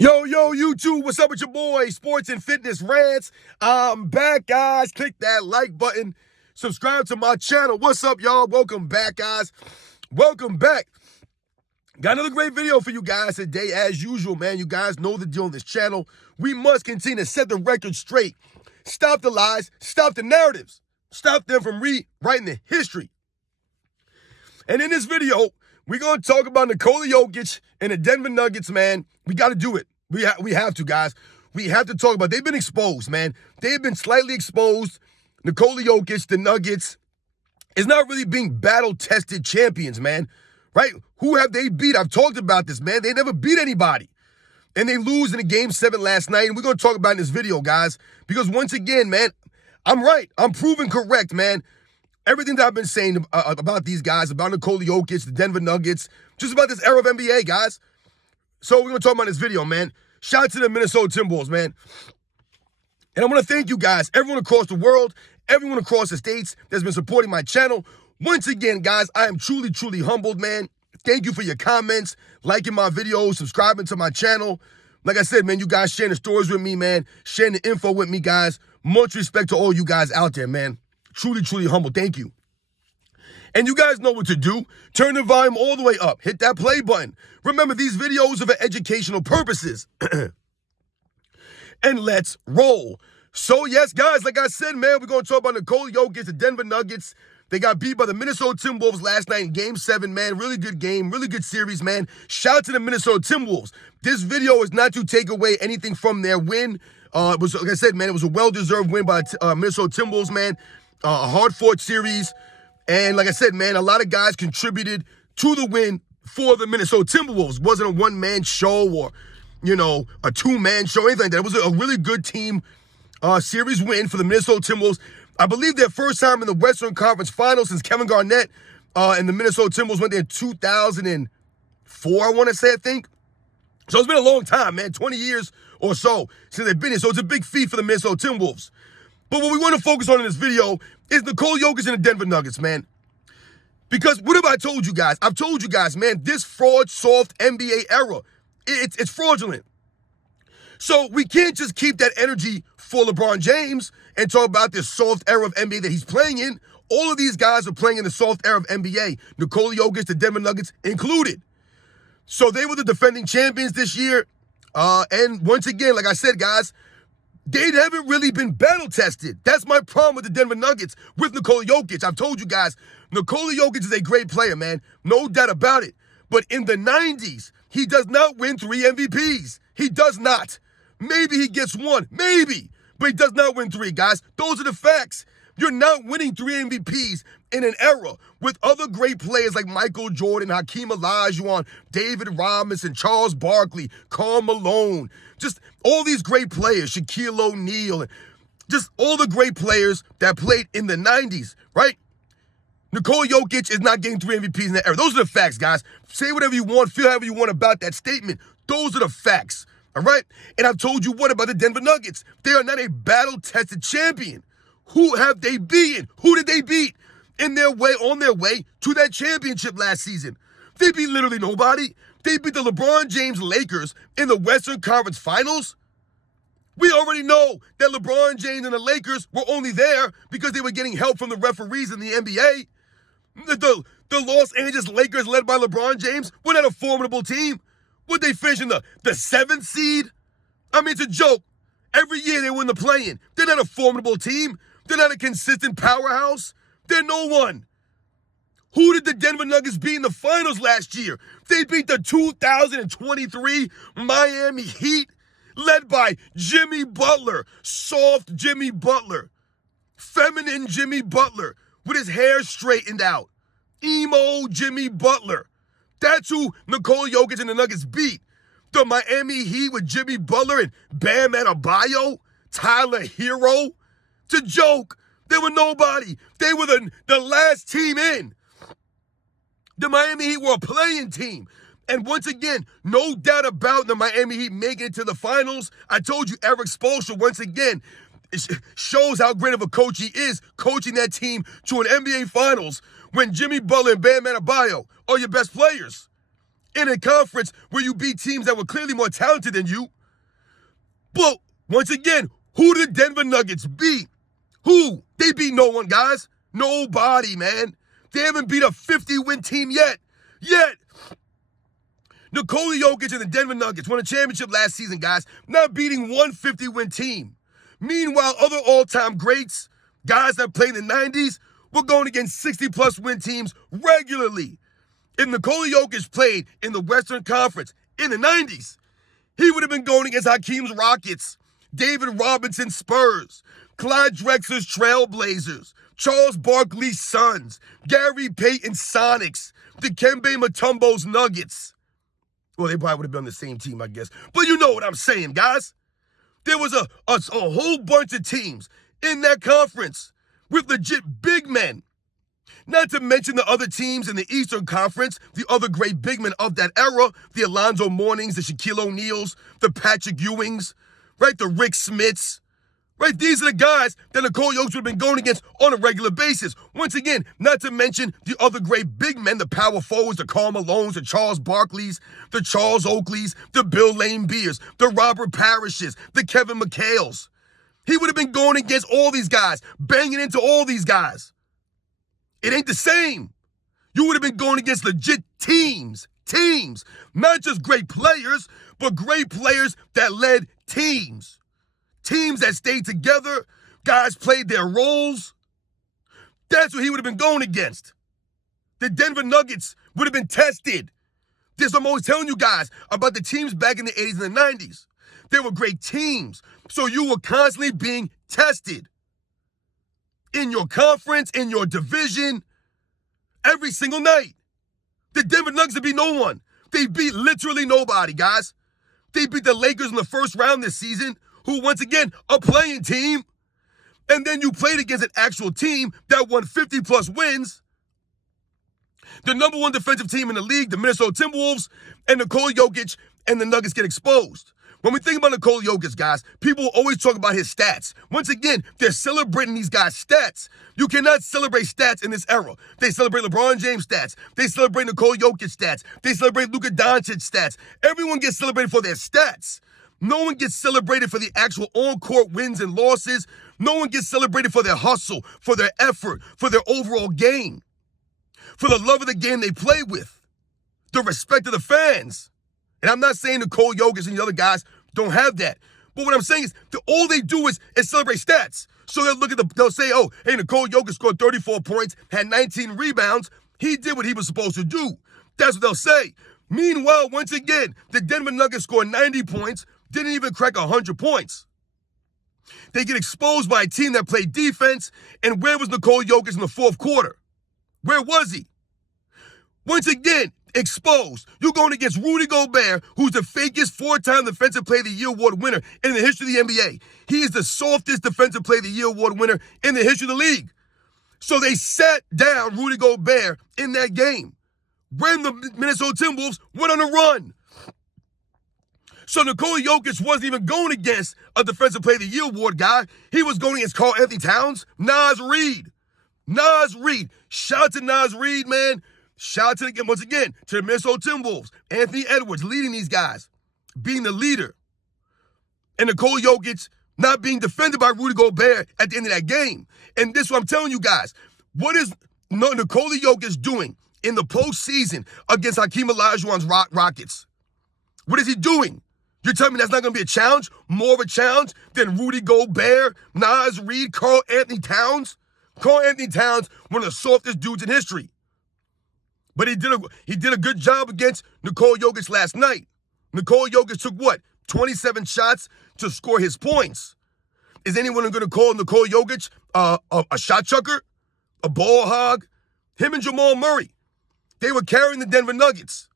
Yo, YouTube, what's up with your boy, Sports and Fitness Rants? I'm back, guys. Click that like button. Subscribe to my channel. What's up, y'all? Welcome back, guys. Welcome back. Got another great video for you guys today, as usual, man. You guys know the deal on this channel. We must continue to set the record straight. Stop the lies. Stop the narratives. Stop them from rewriting the history. And in this video, we're going to talk about Nikola Jokic and the Denver Nuggets, man. We got to do it. We have to, guys. We have to talk about it. They've been exposed, man. They've been slightly exposed. Nikola Jokic, the Nuggets, is not really being battle-tested champions, man. Right? Who have they beat? I've talked about this, man. They never beat anybody. And they lose in a Game 7 last night. And we're going to talk about it in this video, guys. Because once again, man, I'm right. I'm proven correct, man. Everything that I've been saying about these guys, about Nikola Jokic, the Denver Nuggets, just about this era of NBA, guys. So we're going to talk about this video, man. Shout out to the Minnesota Timberwolves, man. And I want to thank you guys, everyone across the world, everyone across the states that's been supporting my channel. Once again, guys, I am truly, truly humbled, man. Thank you for your comments, liking my videos, subscribing to my channel. Like I said, man, you guys sharing the stories with me, man. Sharing the info with me, guys. Much respect to all you guys out there, man. Truly, truly humble. Thank you. And you guys know what to do. Turn the volume all the way up. Hit that play button. Remember, these videos are for educational purposes. And let's roll. So, yes, guys, like I said, man, we're going to talk about Nikola Jokic, the Denver Nuggets. They got beat by the Minnesota Timberwolves last night in Game 7, man. Really good game, really good series, man. Shout out to the Minnesota Timberwolves. This video is not to take away anything from their win. It was, like I said, man, it was a well-deserved win by Minnesota Timberwolves, man. A hard-fought series. And like I said, man, a lot of guys contributed to the win for the Minnesota Timberwolves. It wasn't a one-man show or, you know, a two-man show, anything like that. It was a really good team series win for the Minnesota Timberwolves. I believe their first time in the Western Conference Finals since Kevin Garnett and the Minnesota Timberwolves went there in 2004, I want to say, I think. So it's been a long time, man, 20 years or so since they've been here. So it's a big feat for the Minnesota Timberwolves. But what we want to focus on in this video is Nikola Jokic and the Denver Nuggets, man. Because what have I told you guys? I've told you guys, man, this fraud, soft NBA era, it's fraudulent. So we can't just keep that energy for LeBron James and talk about this soft era of NBA that he's playing in. All of these guys are playing in the soft era of NBA. Nikola Jokic, the Denver Nuggets included. So they were the defending champions this year. And once again, like I said, guys, they haven't really been battle-tested. That's my problem with the Denver Nuggets, with Nikola Jokic. I've told you guys, Nikola Jokic is a great player, man. No doubt about it. But in the 90s, he does not win 3 MVPs. He does not. Maybe he gets 1. Maybe. But he does not win 3, guys. Those are the facts. You're not winning 3 MVPs in an era with other great players like Michael Jordan, Hakeem Olajuwon, David Robinson, Charles Barkley, Karl Malone. Just all these great players, Shaquille O'Neal, and just all the great players that played in the 90s, right? Nikola Jokic is not getting 3 MVPs in that era. Those are the facts, guys. Say whatever you want, feel however you want about that statement. Those are the facts, all right? And I've told you what about the Denver Nuggets? They are not a battle-tested champion. Who have they beaten? Who did they beat on their way to that championship last season? They beat literally nobody. They beat the LeBron James Lakers in the Western Conference Finals. We already know that LeBron James and the Lakers were only there because they were getting help from the referees in the NBA. The Los Angeles Lakers, led by LeBron James, were not a formidable team. Would they finish in the 7th seed? I mean, it's a joke. Every year they win the play-in. They're not a formidable team. They're not a consistent powerhouse. They're no one. Who did the Denver Nuggets beat in the finals last year? They beat the 2023 Miami Heat, led by Jimmy Butler, soft Jimmy Butler, feminine Jimmy Butler, with his hair straightened out. Emo Jimmy Butler. That's who Nikola Jokic and the Nuggets beat. The Miami Heat with Jimmy Butler and Bam Adebayo, Tyler Hero. It's a joke. They were nobody. They were the last team in. The Miami Heat were a playing team. And once again, no doubt about the Miami Heat making it to the finals. I told you, Eric Spoelstra, once again, shows how great of a coach he is, coaching that team to an NBA Finals when Jimmy Butler and Bam Adebayo are your best players. in a conference where you beat teams that were clearly more talented than you. But once again, who did Denver Nuggets beat? Who? They beat no one, guys. Nobody, man. They haven't beat a 50-win team yet. Nikola Jokic and the Denver Nuggets won a championship last season, guys, not beating one 50-win team. Meanwhile, other all-time greats, guys that played in the 90s, were going against 60-plus win teams regularly. If Nikola Jokic played in the Western Conference in the 90s, he would have been going against Hakeem's Rockets, David Robinson's Spurs, Clyde Drexler's Trailblazers, Charles Barkley's Suns, Gary Payton's Sonics, Dikembe Mutombo's Nuggets. Well, they probably would have been on the same team, I guess. But you know what I'm saying, guys. There was a whole bunch of teams in that conference with legit big men. Not to mention the other teams in the Eastern Conference, the other great big men of that era, the Alonzo Mournings, the Shaquille O'Neals, the Patrick Ewings, right, the Rick Smiths. Right, these are the guys that Nikola Jokic would have been going against on a regular basis. Once again, not to mention the other great big men, the power forwards, the Karl Malones, the Charles Barkleys, the Charles Oakleys, the Bill Lane Beers, the Robert Parishes, the Kevin McHales. He would have been going against all these guys, banging into all these guys. It ain't the same. You would have been going against legit teams, not just great players, but great players that led teams. Teams that stayed together, guys played their roles. That's what he would have been going against. The Denver Nuggets would have been tested. This I'm always telling you guys about the teams back in the 80s and the 90s. They were great teams, so you were constantly being tested. In your conference, in your division, every single night. The Denver Nuggets would beat no one. They beat literally nobody, guys. They beat the Lakers in the first round this season, who, once again, a playing team. And then you played against an actual team that won 50-plus wins. The number one defensive team in the league, the Minnesota Timberwolves, and Nikola Jokic and the Nuggets get exposed. When we think about Nikola Jokic, guys, people always talk about his stats. Once again, they're celebrating these guys' stats. You cannot celebrate stats in this era. They celebrate LeBron James stats. They celebrate Nikola Jokic stats. They celebrate Luka Doncic stats. Everyone gets celebrated for their stats. No one gets celebrated for the actual on-court wins and losses. No one gets celebrated for their hustle, for their effort, for their overall game, for the love of the game they play with, the respect of the fans. And I'm not saying Nikola Jokic and the other guys don't have that. But what I'm saying is all they do is celebrate stats. So they'll say, oh, hey, Nikola Jokic scored 34 points, had 19 rebounds. He did what he was supposed to do. That's what they'll say. Meanwhile, once again, the Denver Nuggets scored 90 points, didn't even crack 100 points. They get exposed by a team that played defense, and where was Nikola Jokic in the fourth quarter? Where was he? Once again, exposed. You're going against Rudy Gobert, who's the fakest four-time Defensive Player of the Year award winner in the history of the NBA. He is the softest Defensive Player of the Year award winner in the history of the league. So they sat down Rudy Gobert in that game when the Minnesota Timberwolves went on a run. So Nikola Jokic wasn't even going against a Defensive Player of the Year award guy. He was going against Karl Anthony Towns, Nas Reed. Shout out to Nas Reed, man. Shout out to, once again, to the Minnesota Timberwolves. Anthony Edwards leading these guys, being the leader. And Nikola Jokic not being defended by Rudy Gobert at the end of that game. And this is what I'm telling you guys. What is Nikola Jokic doing in the postseason against Hakeem Olajuwon's Rockets? What is he doing? You're telling me that's not going to be a challenge? More of a challenge than Rudy Gobert, Nas Reed, Karl Anthony Towns? Karl Anthony Towns, one of the softest dudes in history. But he did a good job against Nikola Jokic last night. Nikola Jokic took what? 27 shots to score his points. Is anyone going to call Nikola Jokic a shot chucker? A ball hog? Him and Jamal Murray. They were carrying the Denver Nuggets.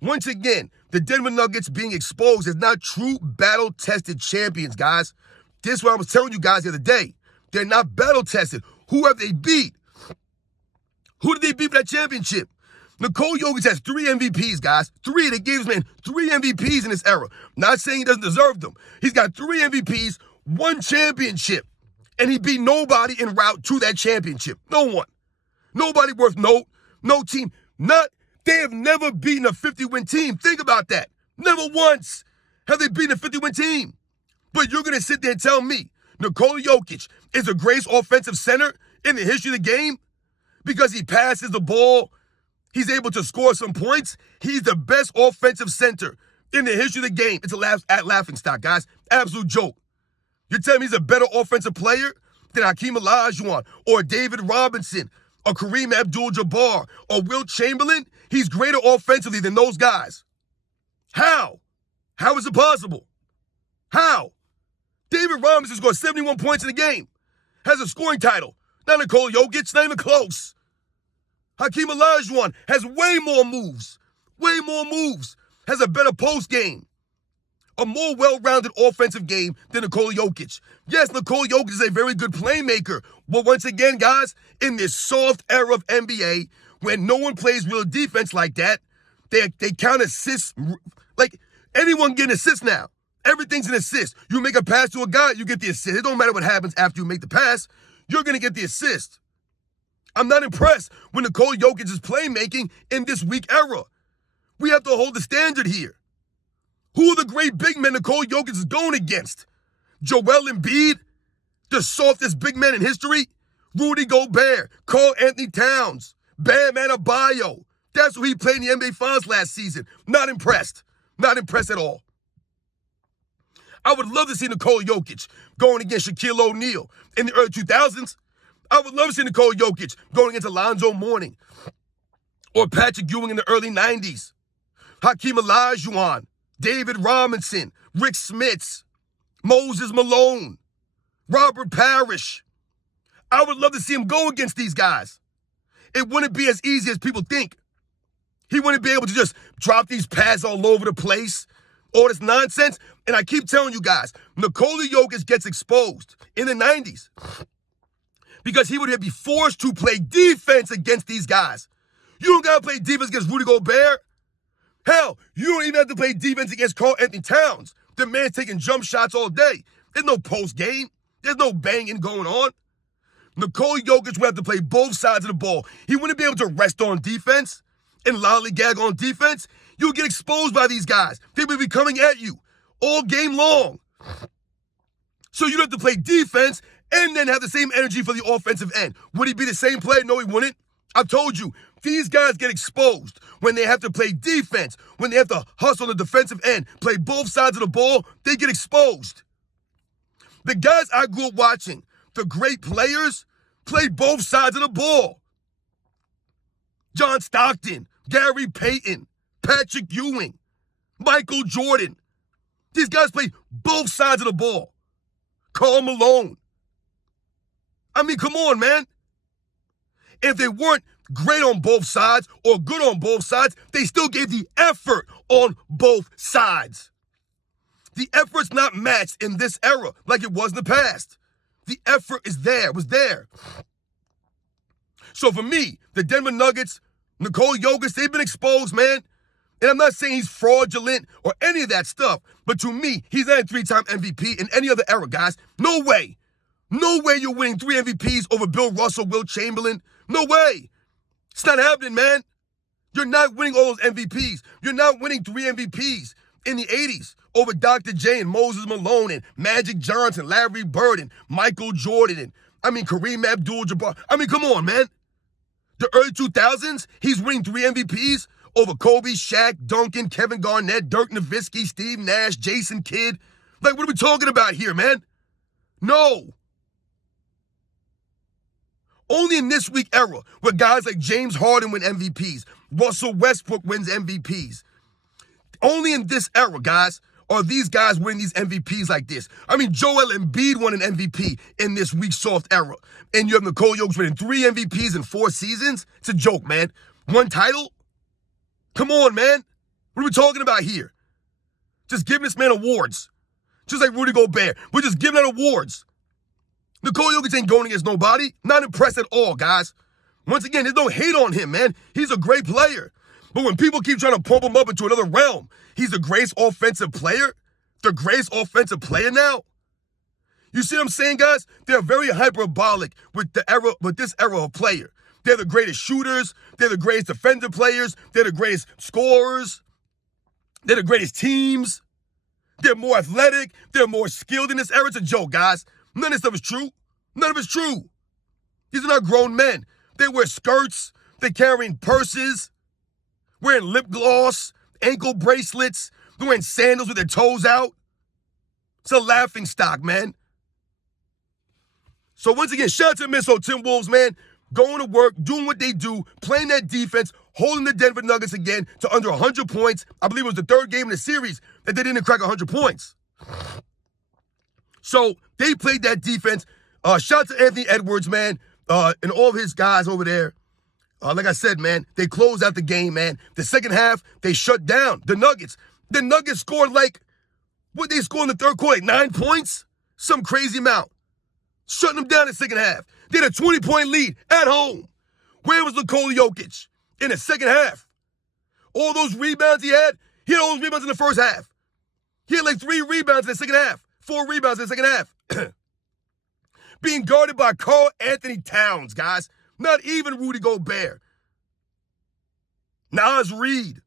Once again, the Denver Nuggets being exposed as not true battle-tested champions, guys. This is what I was telling you guys the other day. They're not battle-tested. Who have they beat? Who did they beat for that championship? Nikola Jokic has 3 MVPs, guys. 3. They gave this man 3 MVPs in this era. Not saying he doesn't deserve them. He's got 3 MVPs, 1 championship. And he beat nobody en route to that championship. No one. Nobody worth note. No team. Not They have never beaten a 50-win team. Think about that. Never once have they beaten a 50-win team. But you're going to sit there and tell me Nikola Jokic is the greatest offensive center in the history of the game because he passes the ball, he's able to score some points. He's the best offensive center in the history of the game. It's a laughing stock, guys. Absolute joke. You're telling me he's a better offensive player than Hakeem Olajuwon or David Robinson or Kareem Abdul-Jabbar or Wilt Chamberlain? He's greater offensively than those guys. How? How is it possible? How? David Robinson scored 71 points in the game. Has a scoring title. Not Nikola Jokic, not even close. Hakeem Olajuwon has way more moves. Way more moves. Has a better post game. A more well-rounded offensive game than Nikola Jokic. Yes, Nikola Jokic is a very good playmaker. But once again, guys, in this soft era of NBA, when no one plays real defense like that, they count assists. Like, anyone getting assists now. Everything's an assist. You make a pass to a guy, you get the assist. It don't matter what happens after you make the pass. You're going to get the assist. I'm not impressed with Nikola Jokic's playmaking in this weak era. We have to hold the standard here. Who are the great big men Nikola Jokic is going against? Joel Embiid, the softest big man in history? Rudy Gobert, Karl Anthony Towns, Bam Adebayo. That's who he played in the NBA Finals last season. Not impressed. Not impressed at all. I would love to see Nikola Jokic going against Shaquille O'Neal in the early 2000s. I would love to see Nikola Jokic going against Alonzo Mourning or Patrick Ewing in the early 90s. Hakeem Olajuwon, David Robinson, Rick Smits, Moses Malone, Robert Parrish. I would love to see him go against these guys. It wouldn't be as easy as people think. He wouldn't be able to just drop these passes all over the place. All this nonsense. And I keep telling you guys, Nikola Jokic gets exposed in the 90s because he would be forced to play defense against these guys. You don't got to play defense against Rudy Gobert. Hell, you don't even have to play defense against Karl Anthony Towns. The man's taking jump shots all day. There's no post game. There's no banging going on. Nikola Jokic would have to play both sides of the ball. He wouldn't be able to rest on defense and lollygag on defense. You'll get exposed by these guys. They will be coming at you all game long. So you'd have to play defense and then have the same energy for the offensive end. Would he be the same player? No, he wouldn't. I've told you, these guys get exposed when they have to play defense, when they have to hustle on the defensive end, play both sides of the ball, they get exposed. The guys I grew up watching, the great players, play both sides of the ball. John Stockton, Gary Payton, Patrick Ewing, Michael Jordan. These guys play both sides of the ball. Karl Malone. I mean, come on, man. If they weren't great on both sides or good on both sides, they still gave the effort on both sides. The effort's not matched in this era like it was in the past. The effort is there, was there. So for me, the Denver Nuggets, Nikola Jokic, they've been exposed, man. And I'm not saying he's fraudulent or any of that stuff, but to me, he's not a 3-time MVP in any other era, guys. No way. No way you're winning 3 MVPs over Bill Russell, Wilt Chamberlain. No way. It's not happening, man. You're not winning all those MVPs. You're not winning 3 MVPs in the 80s over Dr. J and Moses Malone and Magic Johnson, Larry Bird and Michael Jordan and, Kareem Abdul-Jabbar. Come on, man. The early 2000s, he's winning 3 MVPs over Kobe, Shaq, Duncan, Kevin Garnett, Dirk Nowitzki, Steve Nash, Jason Kidd. Like, what are we talking about here, man? No. Only in this week era, where guys like James Harden win MVPs, Russell Westbrook wins MVPs. Only in this era, guys, are these guys winning these MVPs like this. Joel Embiid won an MVP in this weak soft era. And you have Nikola Jokic winning 3 MVPs in 4 seasons? It's a joke, man. 1 title? Come on, man. What are we talking about here? Just giving this man awards. Just like Rudy Gobert. We're just giving out awards. Nikola Jokic ain't going against nobody. Not impressed at all, guys. Once again, there's no hate on him, man. He's a great player. But when people keep trying to pump him up into another realm, he's the greatest offensive player? The greatest offensive player now? You see what I'm saying, guys? They're very hyperbolic with this era of player. They're the greatest shooters. They're the greatest defensive players. They're the greatest scorers. They're the greatest teams. They're more athletic. They're more skilled in this era. It's a joke, guys. None of this stuff is true. None of it's true. These are not grown men. They wear skirts. They're carrying purses, wearing lip gloss, ankle bracelets. They're wearing sandals with their toes out. It's a laughing stock, man. So once again, shout out to the Minnesota Timberwolves, man. Going to work, doing what they do, playing that defense, holding the Denver Nuggets again to under 100 points. I believe it was the third game in the series that they didn't crack 100 points. So they played that defense. Shout out to Anthony Edwards, man, and all of his guys over there. Like I said, man, they closed out the game, man. The second half, they shut down the Nuggets. The Nuggets scored what they scored in the third quarter, 9 points? Some crazy amount. Shutting them down in the second half. They had a 20-point lead at home. Where was Nikola Jokic in the second half? All those rebounds he had all those rebounds in the first half. He had 3 rebounds in the second half. 4 rebounds in the second half. Being guarded by Karl Anthony Towns, guys. Not even Rudy Gobert. Nas Reed.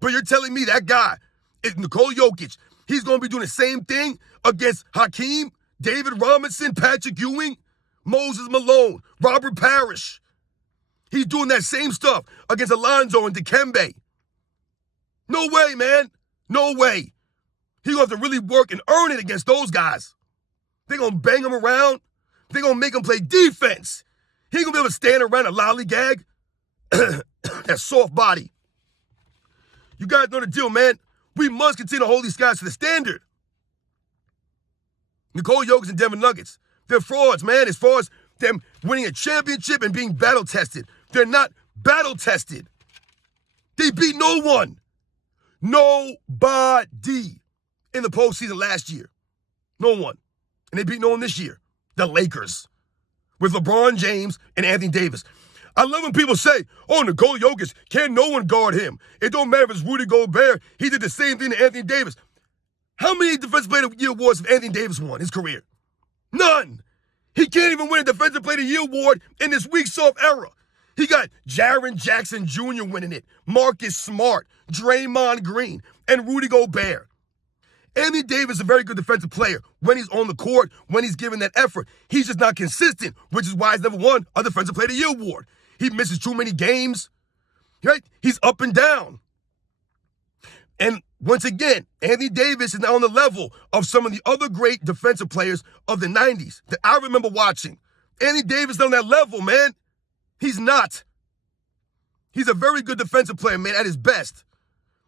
But you're telling me that guy is Nikola Jokic. He's going to be doing the same thing against Hakeem, David Robinson, Patrick Ewing, Moses Malone, Robert Parrish. He's doing that same stuff against Alonzo and Dikembe. No way, man. No way. He's going to have to really work and earn it against those guys. They're going to bang him around. They're going to make him play defense. He ain't going to be able to stand around a lollygag. That soft body. You guys know the deal, man. We must continue to hold these guys to the standard. Nikola Jokic and Denver Nuggets. They're frauds, man, as far as them winning a championship and being battle-tested. They're not battle-tested. They beat no one. Nobody in the postseason last year. No one. And they beat no one this year. The Lakers. With LeBron James and Anthony Davis. I love when people say, oh, Nikola Jokic, can no one guard him? It don't matter if it's Rudy Gobert. He did the same thing to Anthony Davis. How many Defensive Player of the Year awards have Anthony Davis won his career? None. He can't even win a Defensive Player of the Year award in this weak, soft era. He got Jaren Jackson Jr. winning it, Marcus Smart, Draymond Green, and Rudy Gobert. Anthony Davis is a very good defensive player when he's on the court, when he's giving that effort. He's just not consistent, which is why he's never won a Defensive Player of the Year award. He misses too many games, right? He's up and down. And once again, Anthony Davis is now on the level of some of the other great defensive players of the 90s that I remember watching. Anthony Davis is on that level, man. He's not. He's a very good defensive player, man, at his best.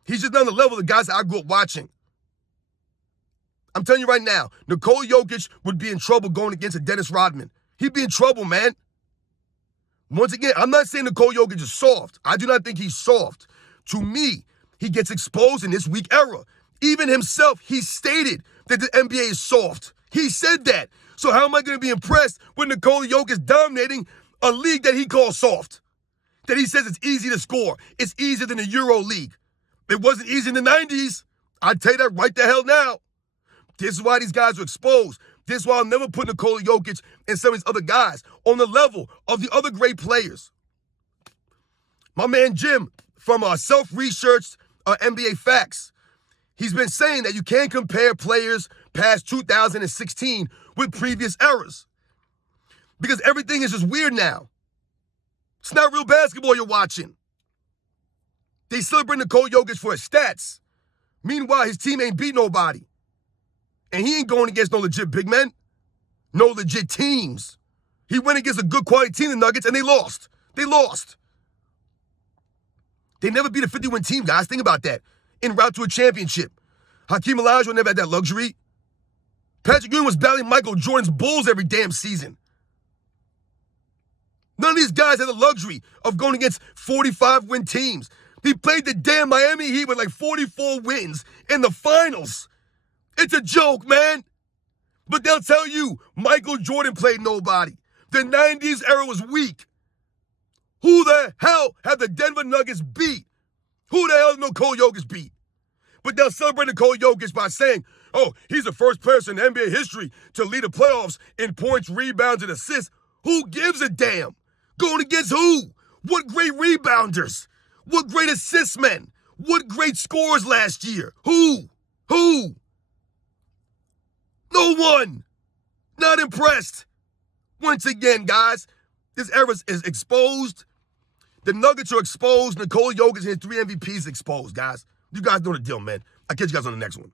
He's just not on the level of the guys that I grew up watching. I'm telling you right now, Nikola Jokic would be in trouble going against a Dennis Rodman. He'd be in trouble, man. Once again, I'm not saying Nikola Jokic is soft. I do not think he's soft. To me, he gets exposed in this weak era. Even himself, he stated that the NBA is soft. He said that. So how am I going to be impressed with Nikola Jokic dominating a league that he calls soft? That he says it's easy to score. It's easier than the Euro League. It wasn't easy in the 90s. I'd tell you that right the hell now. This is why these guys are exposed. This is why I'll never put Nikola Jokic and some of these other guys on the level of the other great players. My man Jim from self-researched NBA Facts, he's been saying that you can't compare players past 2016 with previous eras because everything is just weird now. It's not real basketball you're watching. They celebrate Nikola Jokic for his stats. Meanwhile, his team ain't beat nobody. And he ain't going against no legit big men. No legit teams. He went against a good quality team, the Nuggets, and they lost. They lost. They never beat a 50-win team, guys. Think about that. En route to a championship. Hakeem Olajuwon never had that luxury. Patrick Ewing was battling Michael Jordan's Bulls every damn season. None of these guys had the luxury of going against 45-win teams. He played the damn Miami Heat with 44 wins in the finals. It's a joke, man. But they'll tell you Michael Jordan played nobody. The 90s era was weak. Who the hell have the Denver Nuggets beat? Who the hell has Nikola Jokic beat? But they'll celebrate Nikola Jokic by saying, oh, he's the first person in NBA history to lead the playoffs in points, rebounds, and assists. Who gives a damn? Going against who? What great rebounders? What great assist men? What great scorers last year? Who? Who? No one. Not impressed. Once again, guys, this era is exposed. The Nuggets are exposed. Nikola Jokic and his 3 MVPs exposed, guys. You guys know the deal, man. I'll catch you guys on the next one.